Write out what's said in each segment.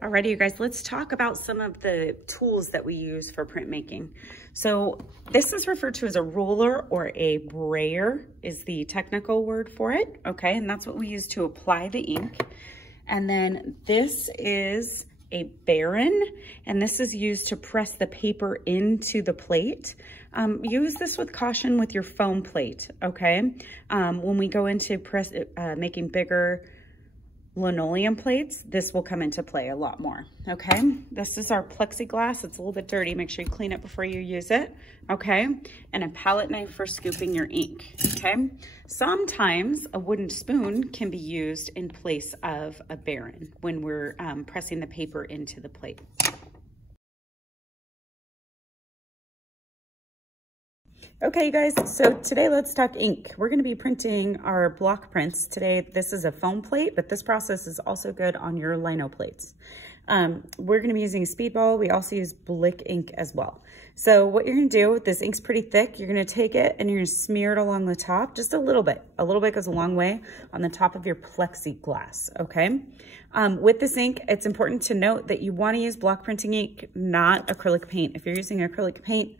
Alrighty, you guys, let's talk about some of the tools that we use for printmaking. So this is referred to as a roller or a brayer is the technical word for it, okay? And that's what we use to apply the ink. And then this is a baren, and this is used to press the paper into the plate. Use this with caution with your foam plate, okay? When we go into making bigger linoleum plates, this will come into play a lot more, okay? This is our plexiglass. It's a little bit dirty. Make sure you clean it before you use it, okay? And a palette knife for scooping your ink, okay? Sometimes a wooden spoon can be used in place of a baren when we're pressing the paper into the plate. Okay, you guys, so today let's talk ink. We're gonna be printing our block prints. Today, this is a foam plate, but this process is also good on your lino plates. We're gonna be using Speedball. We also use Blick ink as well. So what you're gonna do, this ink's pretty thick, you're gonna take it and you're gonna smear it along the top, just a little bit. A little bit goes a long way on the top of your plexiglass, okay? With this ink, it's important to note that you wanna use block printing ink, not acrylic paint. If you're using acrylic paint,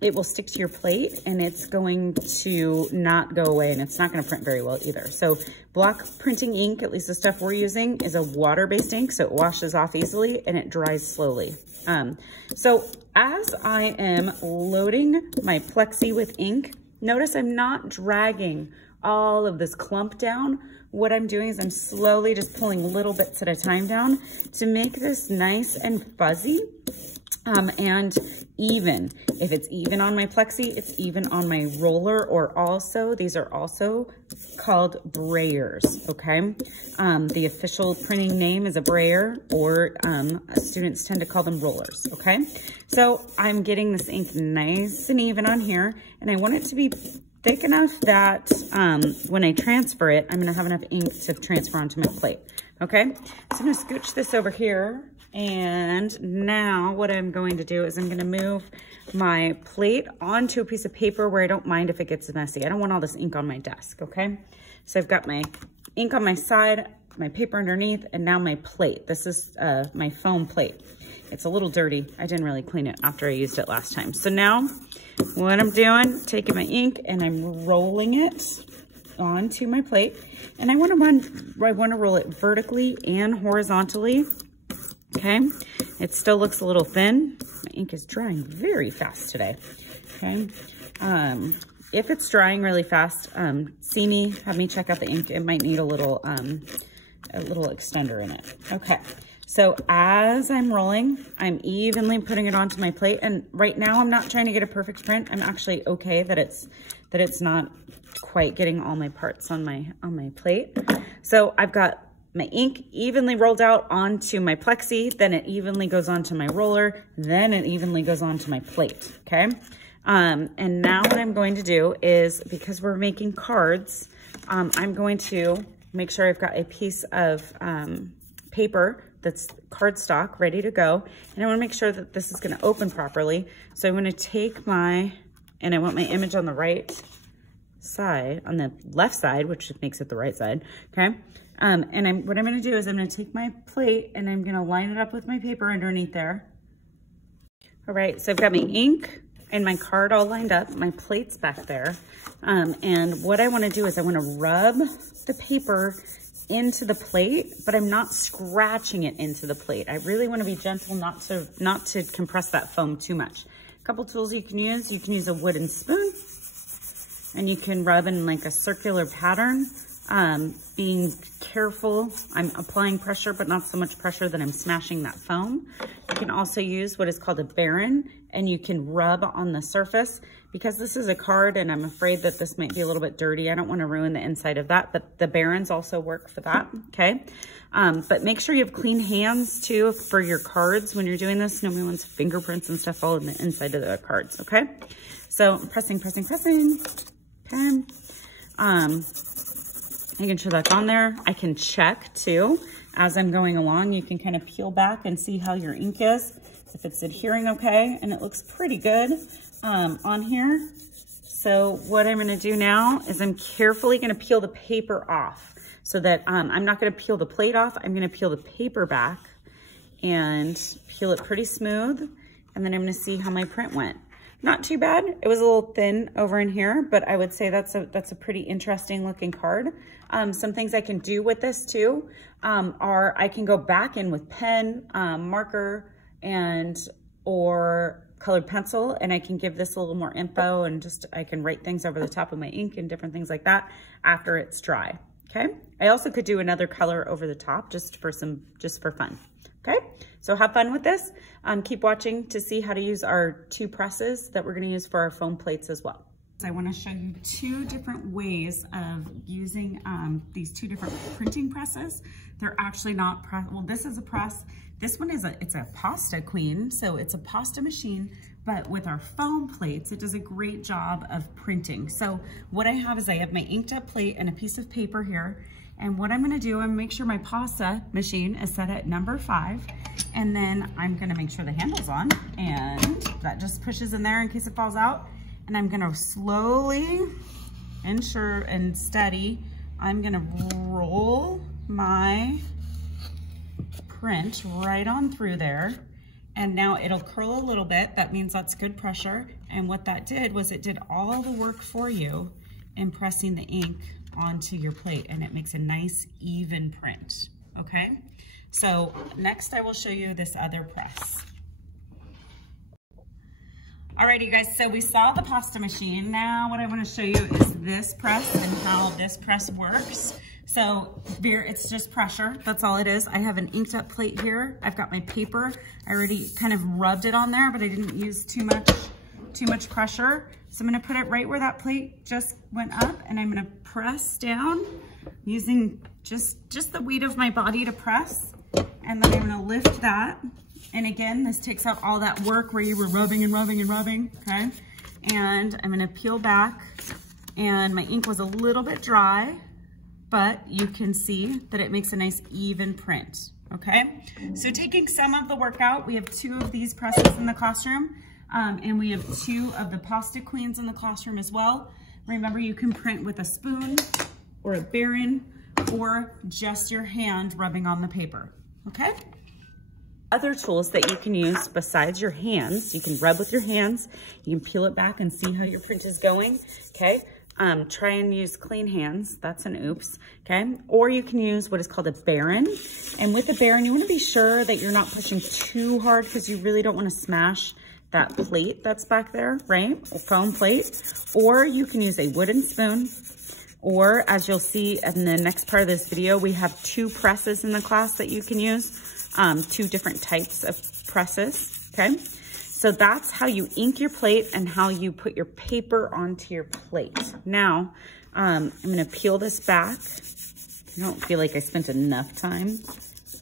it will stick to your plate and it's going to not go away and it's not going to print very well either. So block printing ink, at least the stuff we're using, is a water-based ink, so it washes off easily and it dries slowly. So as I am loading my plexi with ink, notice I'm not dragging all of this clump down. What I'm doing is I'm slowly just pulling little bits at a time down to make this nice and fuzzy. And even. If it's even on my plexi, it's even on my roller, or also, these are also called brayers, okay? The official printing name is a brayer, or students tend to call them rollers, okay? So I'm getting this ink nice and even on here, and I want it to be thick enough that when I transfer it, I'm gonna have enough ink to transfer onto my plate, okay? So I'm gonna scooch this over here. And now what I'm going to do is I'm going to move my plate onto a piece of paper where I don't mind if it gets messy. I don't want all this ink on my desk, okay? So I've got my ink on my side, my paper underneath, and now my plate. This is my foam plate. It's a little dirty. I didn't really clean it after I used it last time. So now what I'm doing, taking my ink and I'm rolling it onto my plate. And I want to roll it vertically and horizontally. Okay, it still looks a little thin. My ink is drying very fast today, okay? If it's drying really fast, see me, have me check out the ink. It might need a little extender in it. Okay, so as I'm rolling, I'm evenly putting it onto my plate. And right now I'm not trying to get a perfect print. I'm actually okay that it's not quite getting all my parts on my plate. So I've got my ink evenly rolled out onto my plexi, then it evenly goes onto my roller, then it evenly goes onto my plate, okay? And now what I'm going to do is, because we're making cards, I'm going to make sure I've got a piece of paper that's cardstock ready to go. And I wanna make sure that this is gonna open properly. So I'm gonna take and I want my image on the right side, on the left side, which makes it the right side, okay? And what I'm gonna do is I'm gonna take my plate and I'm gonna line it up with my paper underneath there. All right, so I've got my ink and my card all lined up. My plate's back there. And what I wanna do is I wanna rub the paper into the plate, but I'm not scratching it into the plate. I really wanna be gentle, not to compress that foam too much. A couple tools you can use a wooden spoon, and you can rub in like a circular pattern. Being careful, I'm applying pressure, but not so much pressure that I'm smashing that foam. You can also use what is called a baren, and you can rub on the surface. Because this is a card and I'm afraid that this might be a little bit dirty, I don't want to ruin the inside of that, but the barens also work for that, okay? But make sure you have clean hands too for your cards when you're doing this. Nobody wants fingerprints and stuff all in the inside of the cards, okay? So I'm pressing, okay? Making sure that's on there. I can check too as I'm going along. You can kind of peel back and see how your ink is, if it's adhering okay, and it looks pretty good on here. So what I'm gonna do now is I'm carefully gonna peel the paper off so that I'm not gonna peel the plate off. I'm gonna peel the paper back and peel it pretty smooth. And then I'm gonna see how my print went. Not too bad. It was a little thin over in here, but I would say that's a pretty interesting looking card. Some things I can do with this too are I can go back in with pen, marker, or colored pencil, and I can give this a little more info, and I can write things over the top of my ink and different things like that after it's dry. Okay. I also could do another color over the top just for fun. Okay. So have fun with this. Keep watching to see how to use our 2 presses that we're going to use for our foam plates as well. So I want to show you 2 different ways of using these 2 different printing presses. They're actually not well, this is a press. This one it's a pasta queen. So it's a pasta machine, but with our foam plates, it does a great job of printing. So what I have my inked up plate and a piece of paper here. And what I'm gonna do, I'm gonna make sure my pasta machine is set at number 5. And then I'm gonna make sure the handle's on, and that just pushes in there in case it falls out. And I'm gonna slowly and sure and steady, I'm gonna roll my print right on through there. And now it'll curl a little bit. That means that's good pressure. And what that did was it did all the work for you in pressing the ink onto your plate, and it makes a nice even print. Okay, so next I will show you this other press. Alrighty, you guys, so we saw the pasta machine. Now what I want to show you is this press and how this press works. So it's just pressure, that's all it is. I have an inked up plate here. I've got my paper. I already kind of rubbed it on there, but I didn't use too much pressure. So I'm gonna put it right where that plate just went up, and I'm gonna press down using just the weight of my body to press. And then I'm gonna lift that. And again, this takes out all that work where you were rubbing and rubbing and rubbing, okay? And I'm gonna peel back, and my ink was a little bit dry, but you can see that it makes a nice even print, okay? So taking some of the work out, we have 2 of these presses in the classroom. And we have 2 of the pasta queens in the classroom as well. Remember, you can print with a spoon or a baron or just your hand rubbing on the paper, okay? Other tools that you can use besides your hands, you can rub with your hands, you can peel it back and see how your print is going, okay? Try and use clean hands, that's an oops, okay? Or you can use what is called a baron. And with a baron, you wanna be sure that you're not pushing too hard because you really don't wanna smash that plate that's back there, right? A foam plate. Or you can use a wooden spoon, or as you'll see in the next part of this video, we have 2 presses in the class that you can use, 2 different types of presses, okay? So that's how you ink your plate and how you put your paper onto your plate. Now, I'm gonna peel this back. I don't feel like I spent enough time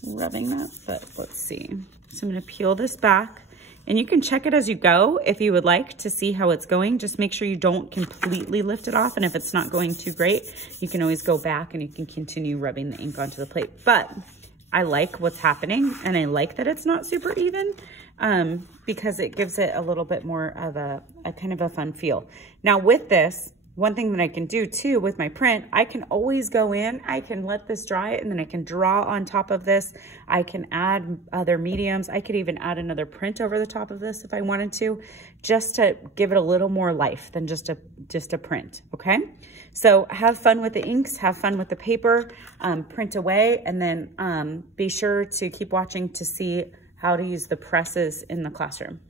rubbing that, but let's see. So I'm gonna peel this back. And you can check it as you go if you would like to see how it's going. Just make sure you don't completely lift it off. And if it's not going too great, you can always go back and you can continue rubbing the ink onto the plate. But I like what's happening, and I like that it's not super even because it gives it a little bit more of a kind of a fun feel. Now with this, one thing that I can do too with my print, I can always go in, I can let this dry, and then I can draw on top of this. I can add other mediums. I could even add another print over the top of this if I wanted to, just to give it a little more life than just a print, okay? So have fun with the inks, have fun with the paper, print away, and then be sure to keep watching to see how to use the presses in the classroom.